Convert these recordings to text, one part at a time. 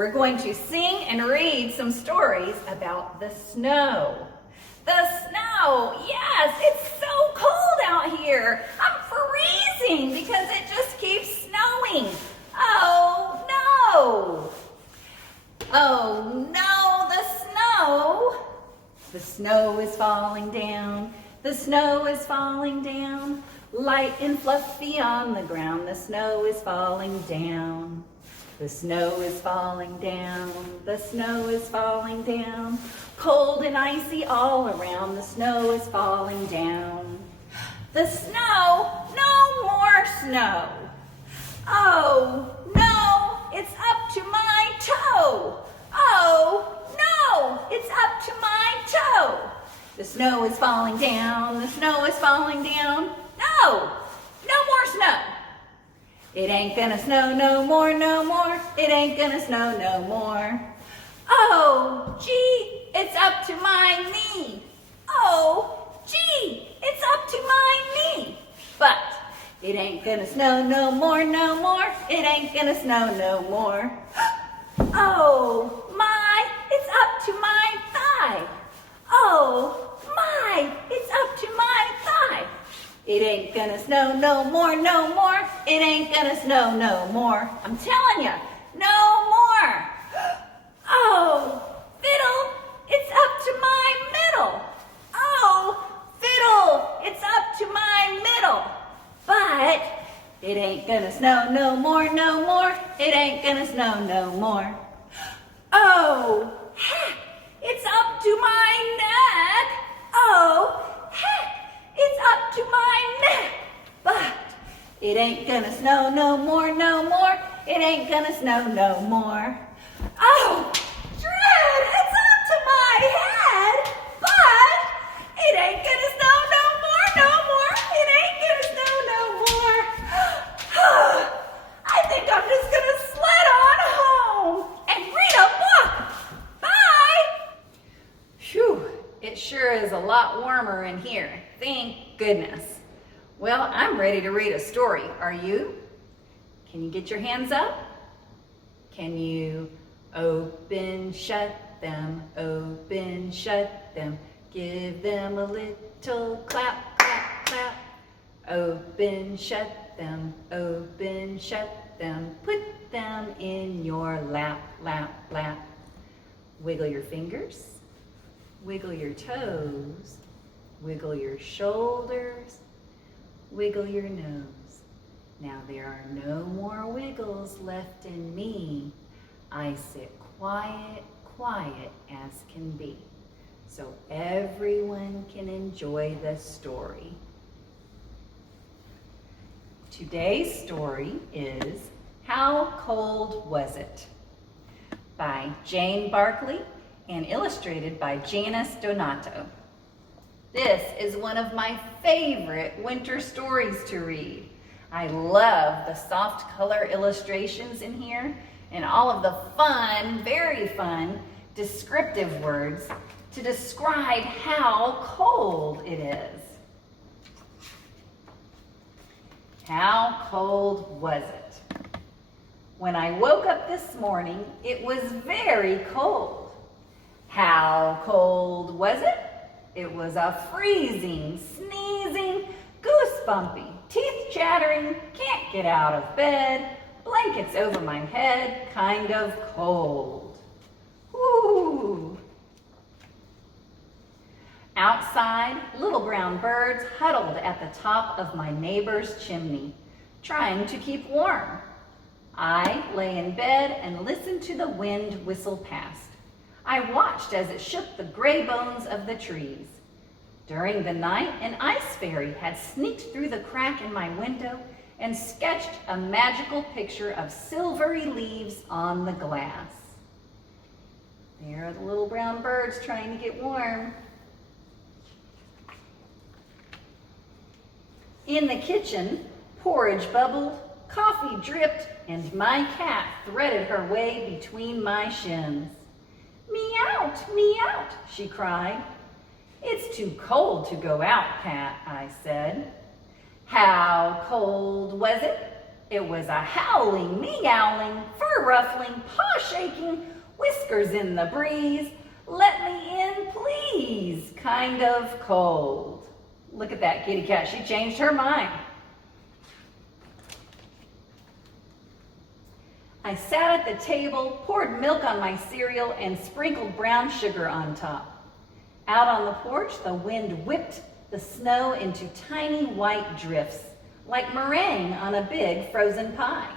we're going to sing and read some stories about the snow. The snow, yes, it's so cold out here. I'm freezing because it just keeps snowing. Oh no! Oh no, the snow! The snow is falling down. The snow is falling down. Light and fluffy on the ground. The snow is falling down. The snow is falling down. The snow is falling down. Cold and icy all around. The snow is falling down. The snow, no more snow. Oh no, it's up to my toe. Oh no, it's up to my toe. The snow is falling down. The snow is falling down. No, no more snow. It ain't gonna snow no more, no more. It ain't gonna snow no more. Oh, gee, it's up to my knee. Oh, gee, it's up to my knee. But it ain't gonna snow no more, no more. It ain't gonna snow no more. Oh, my, it's up to my thigh. Oh, my, it's up to my thigh. It ain't gonna snow no more, no more. It ain't gonna snow no more. I'm telling you, no more. Oh, fiddle, it's up to my middle. Oh, fiddle, it's up to my middle. But it ain't gonna snow no more, no more. It ain't gonna snow no more. Oh, heck, it's up to my neck. Oh, heck, it's up to my neck. But it ain't gonna snow no more, no more. It ain't gonna snow no more. Oh, dread, it's up to my head. But it ain't gonna snow no more, no more. It ain't gonna snow no more. I think I'm just gonna sled on home and read a book. Bye. Phew, it sure is a lot warmer in here. Thank goodness. Well, I'm ready to read a story. Are you? Can you get your hands up? Can you open, shut them, open, shut them, give them a little clap, clap, clap. Open, shut them, open, shut them, put them in your lap, lap, lap. Wiggle your fingers, wiggle your toes, wiggle your shoulders, wiggle your nose. Now there are no more wiggles left in me. I sit quiet, quiet as can be, so everyone can enjoy the story. Today's story is How Cold Was It? By Jane Barkley and illustrated by Janice Donato. This is one of my favorite winter stories to read. I love the soft color illustrations in here and all of the fun, very fun, descriptive words to describe how cold it is. How cold was it? When I woke up this morning, it was very cold. How cold was it? It was a freezing, sneezing, goosebumpy, teeth chattering, can't get out of bed, blankets over my head, kind of cold. Woo! Outside, little brown birds huddled at the top of my neighbor's chimney, trying to keep warm. I lay in bed and listened to the wind whistle past. I watched as it shook the gray bones of the trees. During the night, an ice fairy had sneaked through the crack in my window and sketched a magical picture of silvery leaves on the glass. There are the little brown birds trying to get warm. In the kitchen, porridge bubbled, coffee dripped, and my cat threaded her way between my shins. "Meout, meout," she cried. "It's too cold to go out, Cat," I said. "How cold was it?" It was a howling, meowling, fur-ruffling, paw-shaking, whiskers in the breeze, let me in, please, kind of cold. Look at that kitty cat. She changed her mind. I sat at the table, poured milk on my cereal, and sprinkled brown sugar on top. Out on the porch, the wind whipped the snow into tiny white drifts, like meringue on a big frozen pie.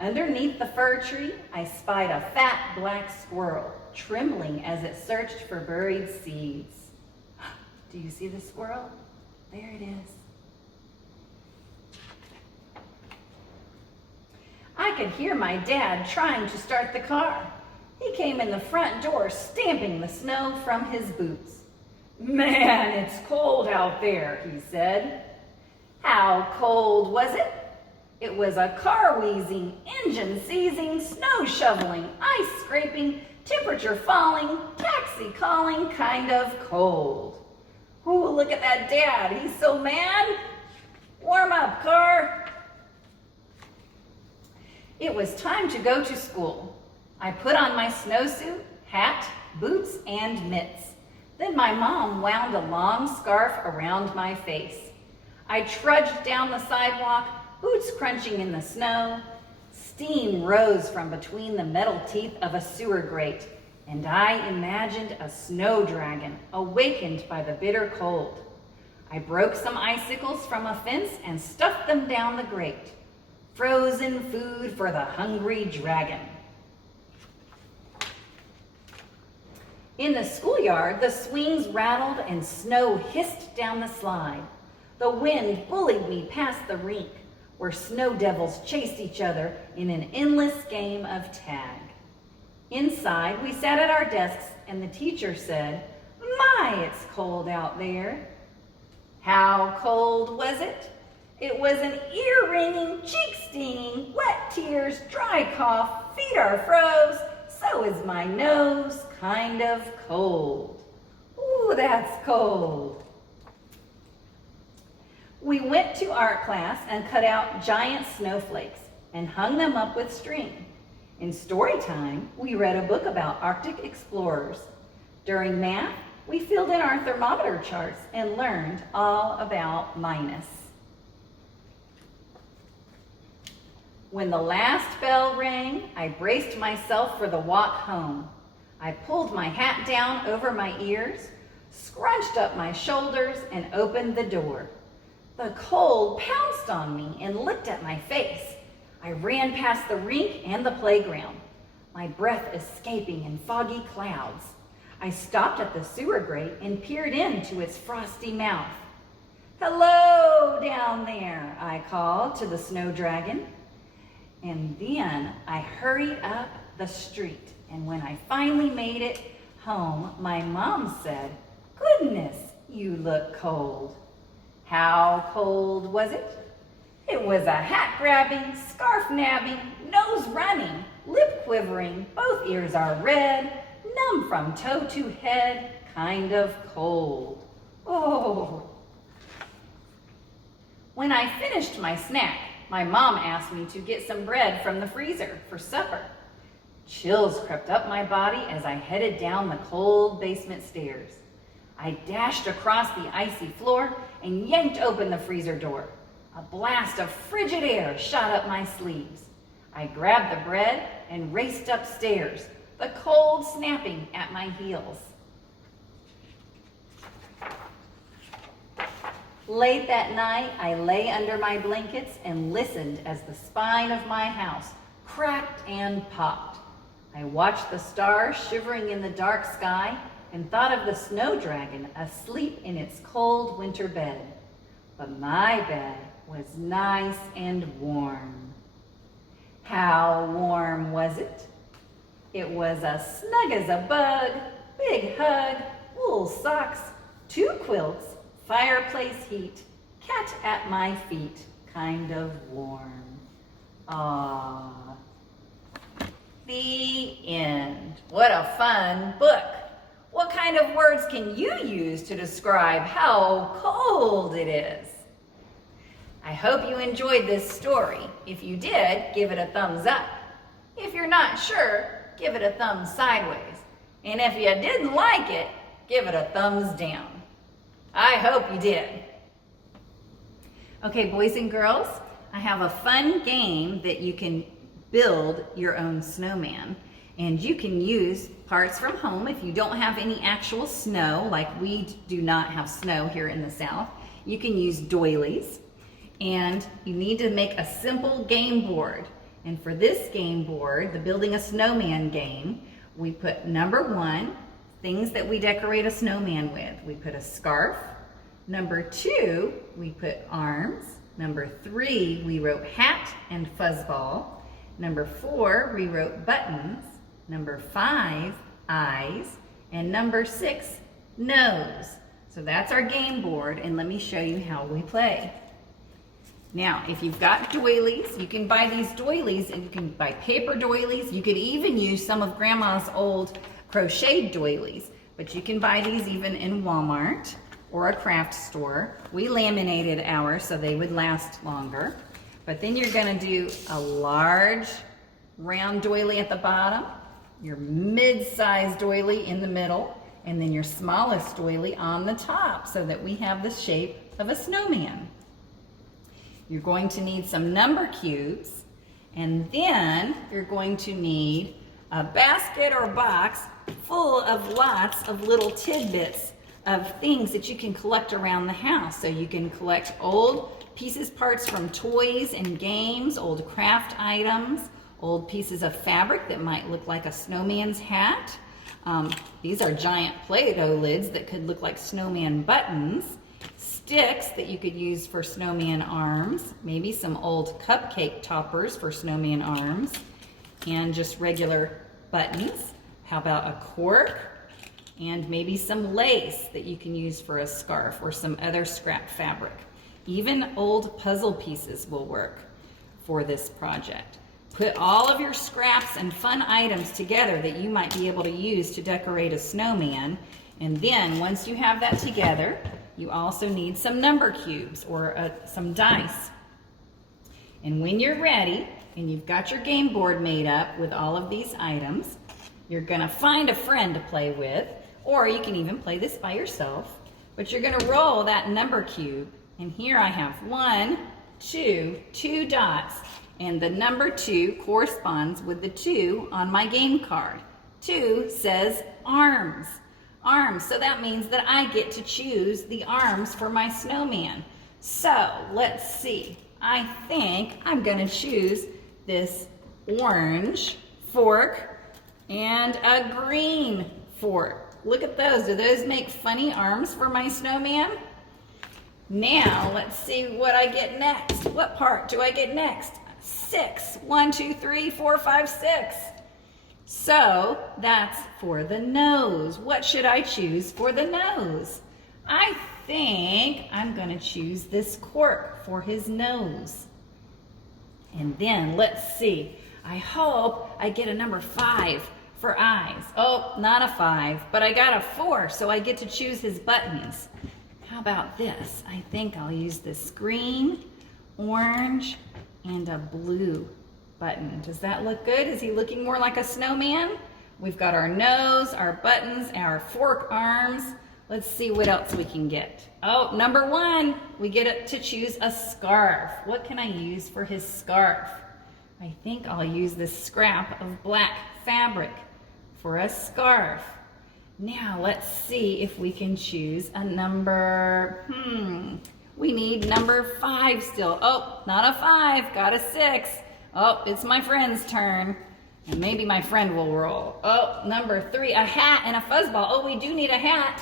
Underneath the fir tree, I spied a fat black squirrel, trembling as it searched for buried seeds. Do you see the squirrel? There it is. I could hear my dad trying to start the car. He came in the front door, stamping the snow from his boots. Man, it's cold out there, he said. How cold was it? It was a car-wheezing, engine-seizing, snow-shoveling, ice-scraping, temperature-falling, taxi-calling kind of cold. Ooh, look at that dad. He's so mad. Warm up, car. It was time to go to school. I put on my snowsuit, hat, boots, and mitts. Then my mom wound a long scarf around my face. I trudged down the sidewalk, boots crunching in the snow. Steam rose from between the metal teeth of a sewer grate, and I imagined a snow dragon awakened by the bitter cold. I broke some icicles from a fence and stuffed them down the grate. Frozen food for the hungry dragon. In the schoolyard, the swings rattled and snow hissed down the slide. The wind bullied me past the rink, where snow devils chased each other in an endless game of tag. Inside, we sat at our desks, and the teacher said, "My, it's cold out there." How cold was it? It was an ear-ringing, cheek-stinging, wet tears, dry cough, feet are froze, so is my nose, kind of cold. Ooh, that's cold. We went to art class and cut out giant snowflakes and hung them up with string. In Storytime, we read a book about Arctic explorers. During math, we filled in our thermometer charts and learned all about minus. When the last bell rang, I braced myself for the walk home. I pulled my hat down over my ears, scrunched up my shoulders, and opened the door. The cold pounced on me and licked at my face. I ran past the rink and the playground, my breath escaping in foggy clouds. I stopped at the sewer grate and peered into its frosty mouth. "Hello down there," I called to the snow dragon. And then I hurried up the street, and when I finally made it home, my mom said, "Goodness, you look cold." How cold was it? It was a hat-grabbing, scarf-nabbing, nose-running, lip-quivering, both ears are red, numb from toe to head, kind of cold. Oh. When I finished my snack, my mom asked me to get some bread from the freezer for supper. Chills crept up my body as I headed down the cold basement stairs. I dashed across the icy floor and yanked open the freezer door. A blast of frigid air shot up my sleeves. I grabbed the bread and raced upstairs, the cold snapping at my heels. Late that night, I lay under my blankets and listened as the spine of my house cracked and popped. I watched the stars shivering in the dark sky and thought of the snow dragon asleep in its cold winter bed. But my bed was nice and warm. How warm was it? It was as snug as a bug, big hug, wool socks, 2 quilts, fireplace heat, cat at my feet, kind of warm. Ah. The end. What a fun book. What kind of words can you use to describe how cold it is? I hope you enjoyed this story. If you did, give it a thumbs up. If you're not sure, give it a thumb sideways. And if you didn't like it, give it a thumbs down. I hope you did. Okay, boys and girls, I have a fun game that you can build your own snowman. And you can use parts from home if you don't have any actual snow, like we do not have snow here in the South. You can use doilies. And you need to make a simple game board. And for this game board, the Building a Snowman game, we put number 1, things that we decorate a snowman with. We put a scarf. Number 2, we put arms. Number 3, we wrote hat and fuzzball. Number 4, we wrote buttons. Number 5, eyes. And number 6, nose. So that's our game board, and let me show you how we play. Now, if you've got doilies, you can buy these doilies, and you can buy paper doilies. You could even use some of Grandma's old crocheted doilies, but you can buy these even in Walmart or a craft store. We laminated ours so they would last longer. But then you're gonna do a large round doily at the bottom, your mid-sized doily in the middle, and then your smallest doily on the top so that we have the shape of a snowman. You're going to need some number cubes, and then you're going to need a basket or box full of lots of little tidbits of things that you can collect around the house. So you can collect old pieces, parts from toys and games, old craft items, old pieces of fabric that might look like a snowman's hat. These are giant Play-Doh lids that could look like snowman buttons. Sticks that you could use for snowman arms, maybe some old cupcake toppers for snowman arms, and just regular buttons. How about a cork? And maybe some lace that you can use for a scarf or some other scrap fabric. Even old puzzle pieces will work for this project. Put all of your scraps and fun items together that you might be able to use to decorate a snowman, and then once you have that together, you also need some number cubes or some dice. And when you're ready and you've got your game board made up with all of these items, you're gonna find a friend to play with, or you can even play this by yourself, but you're gonna roll that number cube, and here I have 1, 2, 2 dots, and the number 2 corresponds with the 2 on my game card. 2 says arms. Arms, so that means that I get to choose the arms for my snowman. So let's see. I think I'm gonna choose this orange fork and a green fork. Look at those. Do those make funny arms for my snowman? Now let's see what I get next. What part do I get next? 6. 1, 2, 3, 4, 5, 6. So that's for the nose. What should I choose for the nose? I think I'm gonna choose this cork for his nose. And then let's see. I hope I get a number 5 for eyes. Oh, not a 5, but I got a 4, so I get to choose his buttons. How about this? I think I'll use this green, orange, and a blue button. Does that look good? Is he looking more like a snowman? We've got our nose, our buttons, our fork arms. Let's see what else we can get. Oh, number 1, we get to choose a scarf. What can I use for his scarf? I think I'll use this scrap of black fabric for a scarf. Now let's see if we can choose a number, we need number 5 still. Oh, not a 5, got a 6. Oh, it's my friend's turn. And maybe my friend will roll. Oh, number 3, a hat and a fuzzball. Oh, we do need a hat.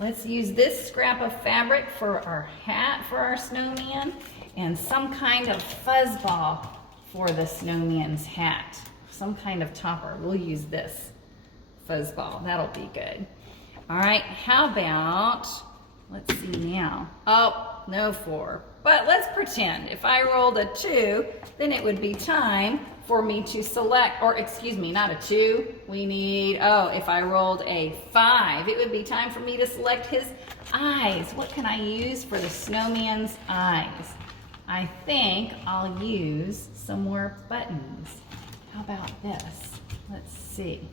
Let's use this scrap of fabric for our hat for our snowman and some kind of fuzzball for the snowman's hat. Some kind of topper. We'll use this fuzzball. That'll be good. All right, how about, let's see now. Oh, no 4. But let's pretend if I rolled a 2, then it would be time for me to select, or excuse me, not a 2. We need, if I rolled a 5, it would be time for me to select his eyes. What can I use for the snowman's eyes? I think I'll use some more buttons. How about this? Let's see.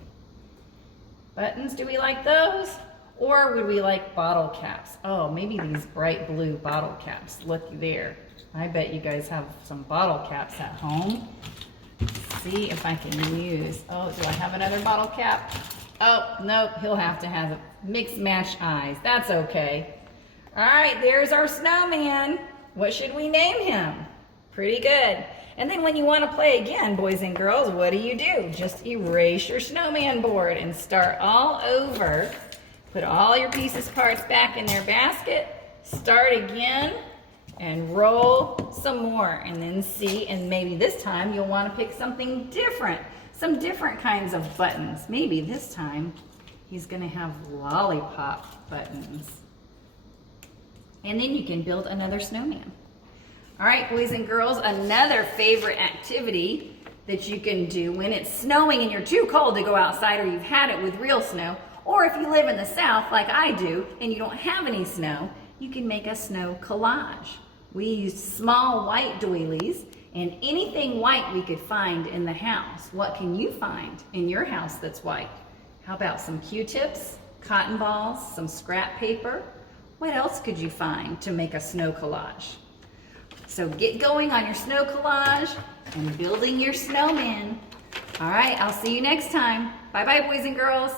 Buttons, do we like those? Or would we like bottle caps? Oh, maybe these bright blue bottle caps. Look there. I bet you guys have some bottle caps at home. Let's see if I can use, oh, do I have another bottle cap? Oh, nope, he'll have to have mix match eyes. That's okay. All right, there's our snowman. What should we name him? Pretty good. And then when you want to play again, boys and girls, what do? Just erase your snowman board and start all over. Put all your pieces, parts back in their basket. Start again and roll some more and then see, and maybe this time you'll want to pick something different. Some different kinds of buttons. Maybe this time he's going to have lollipop buttons. And then you can build another snowman. All right, boys and girls, another favorite activity that you can do when it's snowing and you're too cold to go outside, or you've had it with real snow, or if you live in the South like I do and you don't have any snow, you can make a snow collage. We used small white doilies and anything white we could find in the house. What can you find in your house that's white? How about some Q-tips, cotton balls, some scrap paper? What else could you find to make a snow collage? So get going on your snow collage and building your snowman. All right, I'll see you next time. Bye-bye, boys and girls.